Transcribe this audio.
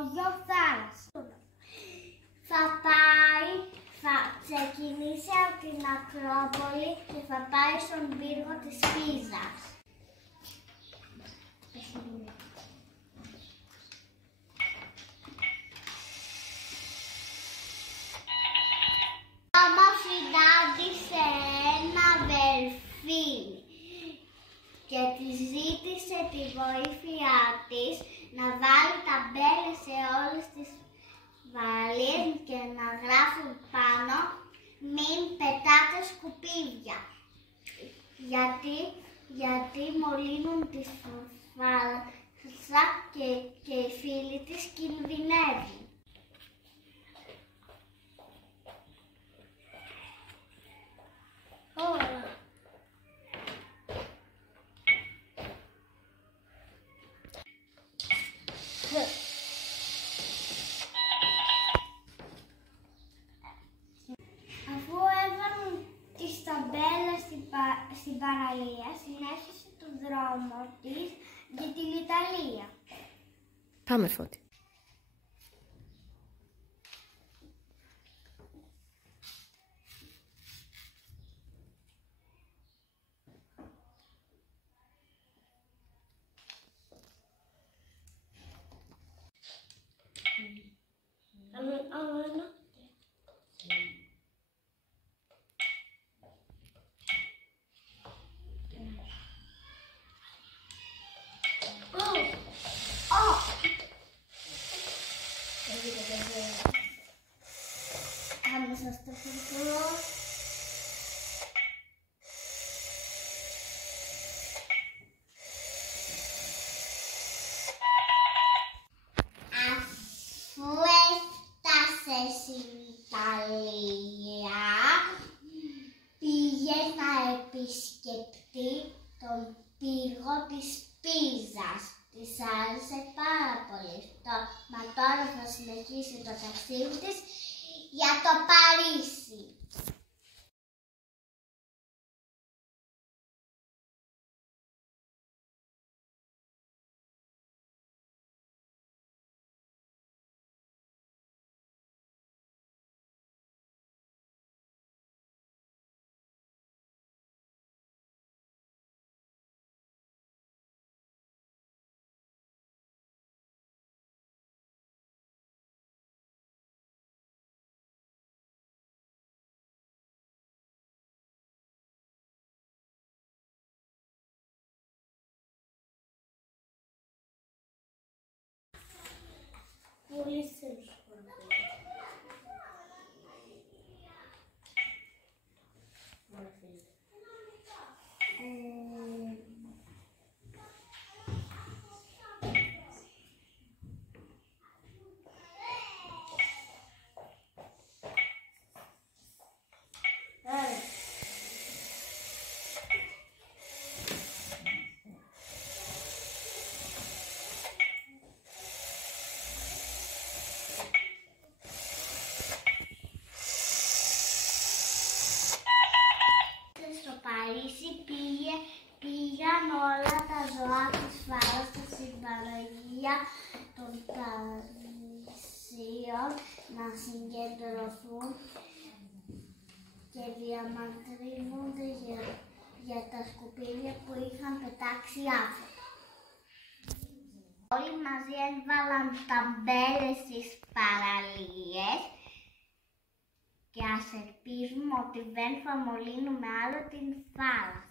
υπόγειο θάλασσα. Θα ξεκινήσει από την Ακρόπολη και θα πάει στον πύργο της Πίζας. Όμως συνάντησε ένα δελφίνι και της ζήτησε τη βοήθειά της να βάλει ταμπέλες σε όλες τις παραλίες και να γράφουν πάνω «Μην πετάτε σκουπίδια», γιατί μολύνουν τη θάλασσα και οι φίλοι της κινδυνεύουν. Αφού έβαλαν τις ταμπέλες στην παραλία, συνέχισε τον δρόμο της για την Ιταλία. Πάμε, Φώτη. Άμεσα στο φωτό. Αφού έφτασε στην Ιταλία, πήγε να επισκεφτεί τον πύργο της Πίζας. Της άρεσε πάρα πολύ αυτό, μα τώρα θα συνεχίσει το ταξίδι της για το Παρίσι. Πολύ σύνθετο. Στο Παρίσι πήγαν όλα τα ζώα της θάλασσας στην παραλία των Παρισίων να συγκεντρωθούν και διαμαρτύρονται για τα σκουπίδια που είχαν πετάξει άφητα. Όλοι μαζί έβαλαν ταμπέλες στις παραλίες και ας ελπίζουμε ότι δεν θα μολύνουμε άλλο την θάλασσα.